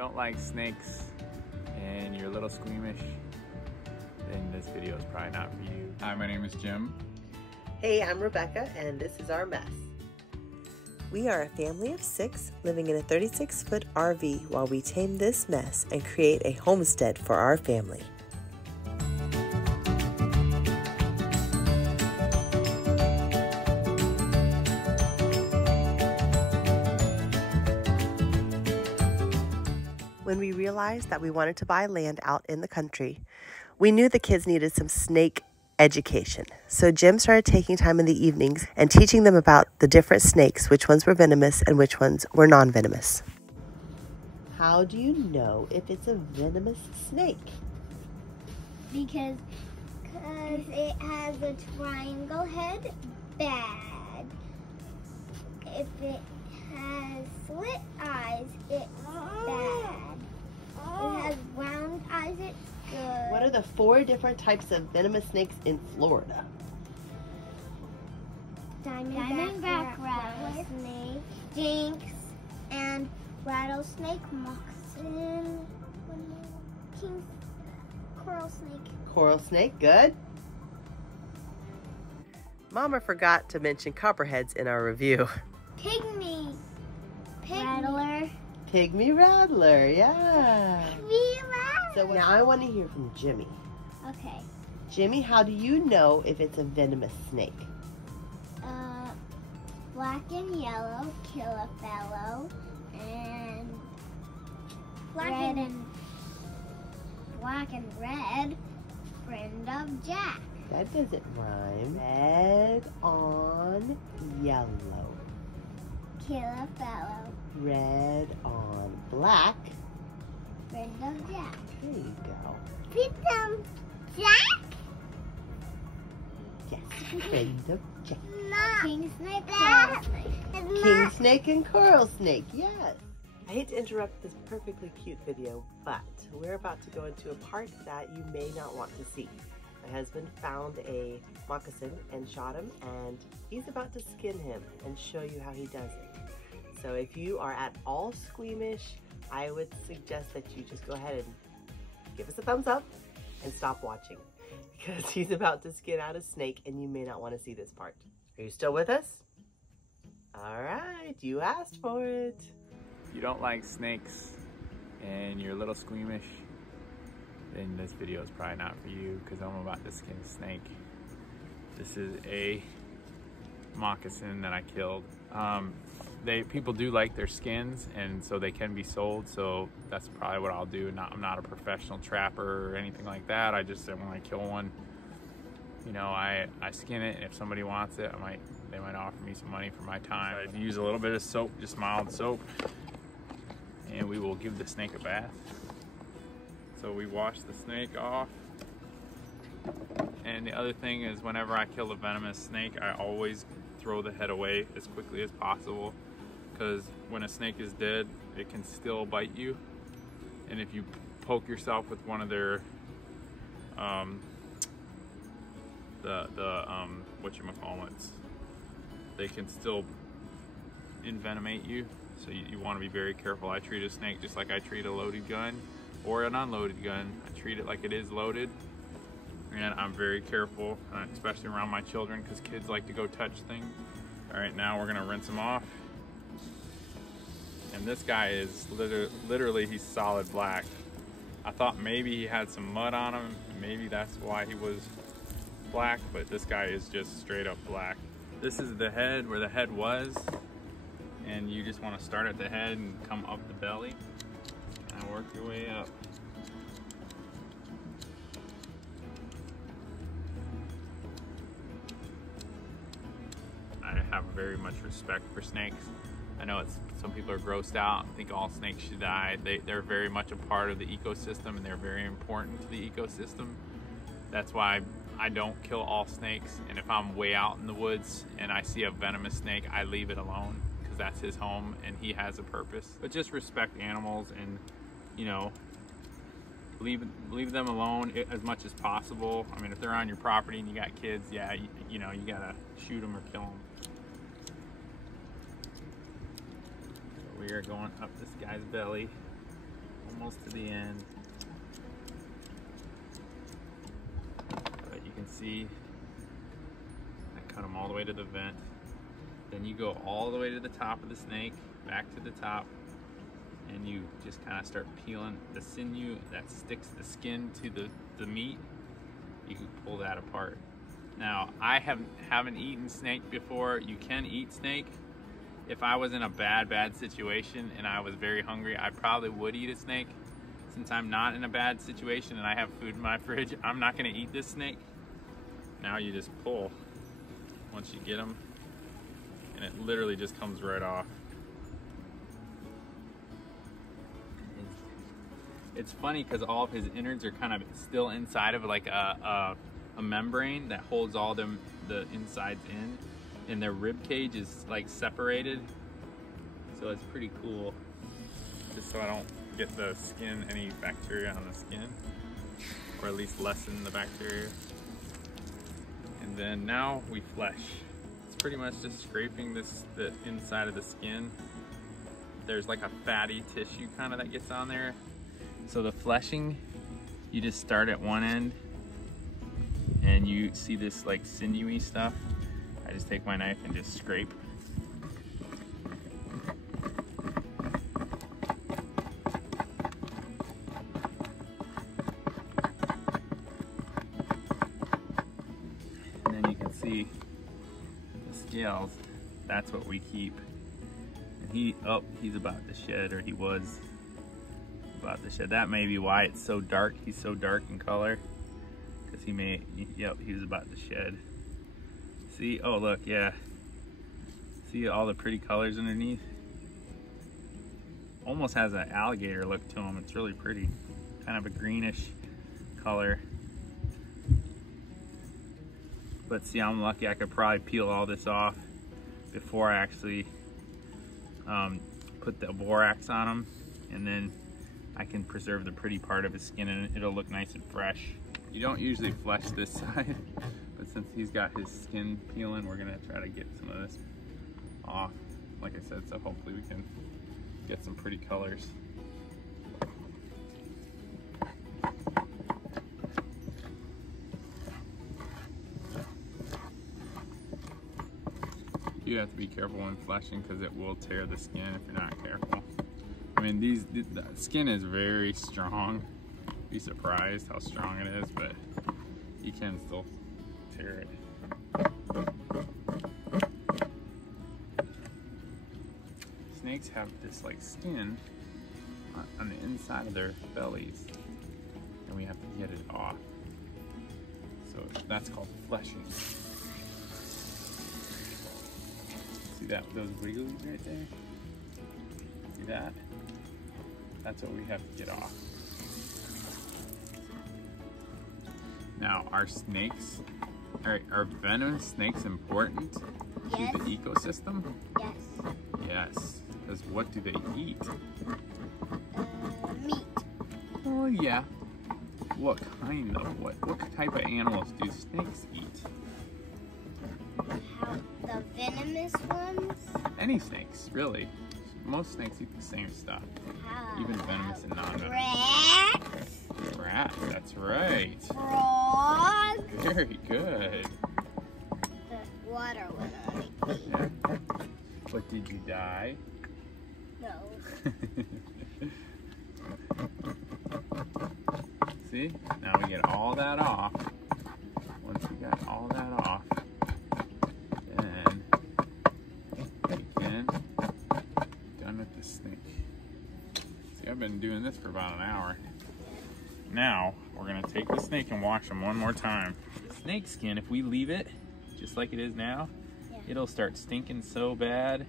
don't like snakes and you're a little squeamish, then this video is probably not for you. Hi, my name is Jim. Hey, I'm Rebecca, and this is our mess. We are a family of 6 living in a 36-foot RV while we tame this mess and create a homestead for our family. When we realized that we wanted to buy land out in the country, we knew the kids needed some snake education. So Jim started taking time in the evenings and teaching them about the different snakes, which ones were venomous and which ones were non-venomous. How do you know if it's a venomous snake? Because it has a triangle head, bad. If it has slit eyes, it's bad. It has round eyes, it's good. What are the 4 different types of venomous snakes in Florida? Diamondback rattlesnake, jinx, and rattlesnake, moccasin, coral snake. Coral snake, good. Mama forgot to mention copperheads in our review. Pygmy rattler. Pygmy rattler, yeah. Pygmy rattler. So now I want to hear from Jimmy. Okay. Jimmy, how do you know if it's a venomous snake? Black and yellow, kill a fellow, and black and red, friend of Jack. That doesn't rhyme. Red on yellow. Kill a fellow. Red on black. Friend of Jack. There you go. Friend of Jack? Yes, friend of Jack. King snake, coral snake. King snake and coral snake, yes. I hate to interrupt this perfectly cute video, but we're about to go into a part that you may not want to see. My husband found a moccasin and shot him, and he's about to skin him and show you how he does it. So if you are at all squeamish, I would suggest that you just go ahead and give us a thumbs up and stop watching, because he's about to skin out a snake and you may not want to see this part. Are you still with us? All right, you asked for it. If you don't like snakes and you're a little squeamish, then this video is probably not for you, because I'm about to skin a snake. This is a moccasin that I killed. People do like their skins, and so they can be sold, so that's probably what I'll do. I'm not a professional trapper or anything like that. I just said when I kill one, you know, I skin it, and if somebody wants it, they might offer me some money for my time. I'd use a little bit of soap, just mild soap, and we will give the snake a bath. So we wash the snake off. And the other thing is, whenever I kill a venomous snake, I always throw the head away as quickly as possible, because when a snake is dead, it can still bite you. And if you poke yourself with one of their whatchamacallits, they can still envenomate you. So you want to be very careful. I treat a snake just like I treat a loaded gun or an unloaded gun. I treat it like it is loaded, and I'm very careful, especially around my children, because kids like to go touch things. All right, now we're gonna rinse them off. And this guy is literally he's solid black. I thought maybe he had some mud on him, maybe that's why he was black, but this guy is just straight up black. This is the head, where the head was, and you just want to start at the head and come up the belly and work your way up. I have very much respect for snakes. I know some people are grossed out and think all snakes should die. They're very much a part of the ecosystem, and they're very important to the ecosystem. That's why I don't kill all snakes, and if I'm way out in the woods and I see a venomous snake, I leave it alone, because that's his home and he has a purpose. But just respect animals, and you know, leave them alone as much as possible. I mean, if they're on your property and you got kids, yeah, you know, you gotta shoot them or kill them. So we are going up this guy's belly. almost to the end. But you can see I cut them all the way to the vent. Then you go all the way to the top of the snake, back to the top, and you just kind of start peeling the sinew that sticks the skin to the meat. You can pull that apart. Now, I haven't eaten snake before. You can eat snake. If I was in a bad situation and I was very hungry, I probably would eat a snake. Since I'm not in a bad situation and I have food in my fridge, I'm not gonna eat this snake. Now you just pull once you get them, and it literally just comes right off. It's funny because all of his innards are kind of still inside of like a membrane that holds all the insides in, and their rib cage is like separated, so it's pretty cool. Just so I don't get the skin, any bacteria on the skin, or at least lessen the bacteria. And then now we flesh. It's pretty much just scraping the inside of the skin. There's like a fatty tissue kind of that gets on there. So the fleshing, you just start at one end and you see this like sinewy stuff. I just take my knife and just scrape. And then you can see the scales. That's what we keep. And he's about to shed, or he was about to shed. That may be why it's so dark. He's so dark in color, because he was about to shed. See, oh look, yeah. See all the pretty colors underneath? Almost has an alligator look to him. It's really pretty. Kind of a greenish color. But see, I'm lucky. I could probably peel all this off before I actually put the borax on him, and then I can preserve the pretty part of his skin and it'll look nice and fresh. You don't usually flesh this side, but since he's got his skin peeling, we're gonna try to get some of this off, like I said, so hopefully we can get some pretty colors. You have to be careful when fleshing because it will tear the skin if you're not careful. I mean, the skin is very strong. Be surprised how strong it is, but you can still tear it. Snakes have this like skin on the inside of their bellies, and we have to get it off. So that's called fleshing. See that, those wigglies right there? See that? That's what we have to get off. Now, are venomous snakes important to the ecosystem? Yes. Yes, because what do they eat? Meat. Oh yeah. What kind of, what type of animals do snakes eat? The venomous ones? Any snakes, really. Most snakes eat the same stuff. Even venomous and non-venomous. Rats? Rats, that's right. Frogs? Very good. The water one on me. Yeah. But did you die? No. See? Now we get all that off. Once we got all that off, then we can be done with the snake. See, I've been doing this for about an hour. Now, we're gonna take the snake and wash him one more time. The snake skin, if we leave it just like it is now, it'll start stinking so bad,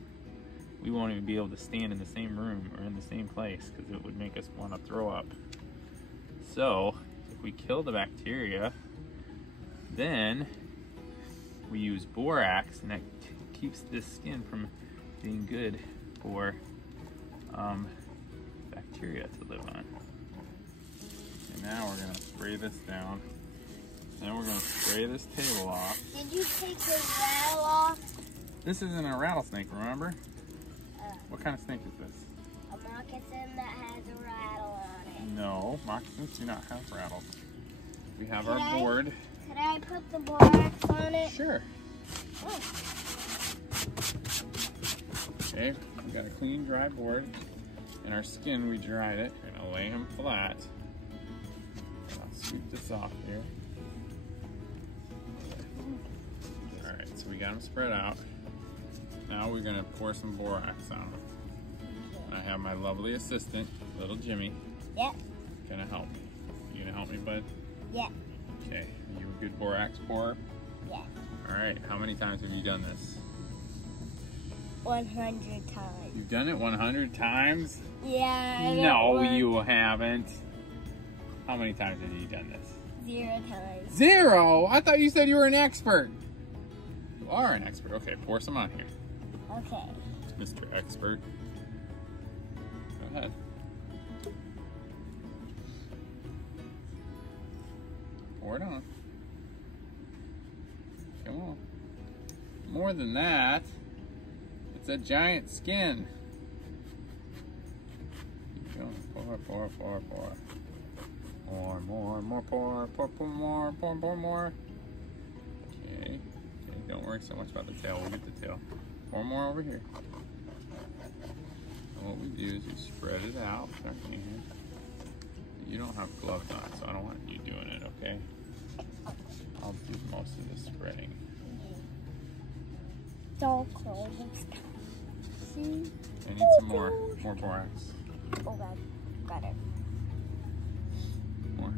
we won't even be able to stand in the same room or in the same place because it would make us want to throw up. So, if we kill the bacteria, then we use borax, and that keeps this skin from being good for bacteria to live on. And now we're going to spray this down. Then we're going to spray this table off. Did you take the rattle off? This isn't a rattlesnake, remember? What kind of snake is this? A moccasin that has a rattle on No, moccasins do not have rattles. We have our board. Could I put the borax on it? Sure. Oh. Okay, we got a clean, dry board. And our skin, we dried it. We're gonna lay him flat. I'll sweep this off here. All right, so we got them spread out. Now we're gonna pour some borax on them. And I have my lovely assistant, little Jimmy. Yep. Gonna help me. You gonna help me, bud? Yep. Okay, you a good borax pourer? Yes. All right, how many times have you done this? 100 times. You've done it 100 times? Yeah. No, you haven't. How many times have you done this? 0 times. 0? I thought you said you were an expert. You are an expert. Okay, pour some on here. Okay. Mr. Expert. Go ahead. Pour it on. Come on. More than that. It's a giant skin. Keep going. Pour, pour, pour, pour. More, pour, more. Okay. Don't worry so much about the tail. We'll get the tail. Pour more over here. And what we do is we spread it out with our hand. You don't have gloves on, so I don't want you doing it, okay? I'll do most of the spreading. It's all cold. See? I need some more borax. Oh god, got it. More.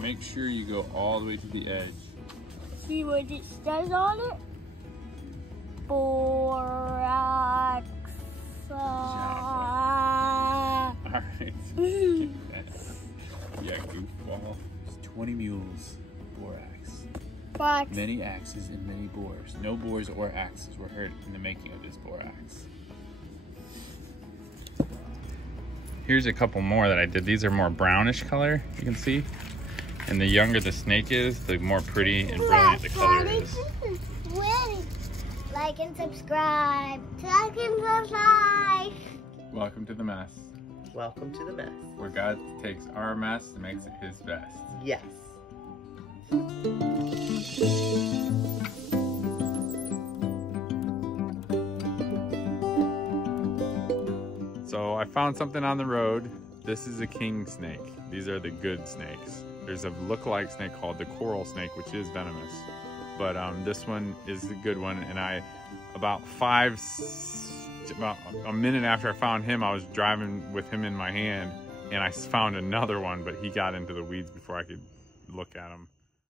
Make sure you go all the way to the edge. See what it says on it? Borax. Alright. Yeah, goofball. There's 20 mules. Borax. Box. Many axes and many boars. No boars or axes were hurt in the making of this borax. Here's a couple more that I did. These are more brownish color, you can see. And the younger the snake is, the more pretty and brilliant the color is. Like and subscribe. Welcome to the mess. Welcome to the mess. Where God takes our mess and makes it his best. Yes. So I found something on the road. This is a king snake. These are the good snakes. There's a look-alike snake called the coral snake, which is venomous. But this one is the good one. And about a minute after I found him, I was driving with him in my hand and I found another one, but he got into the weeds before I could look at him.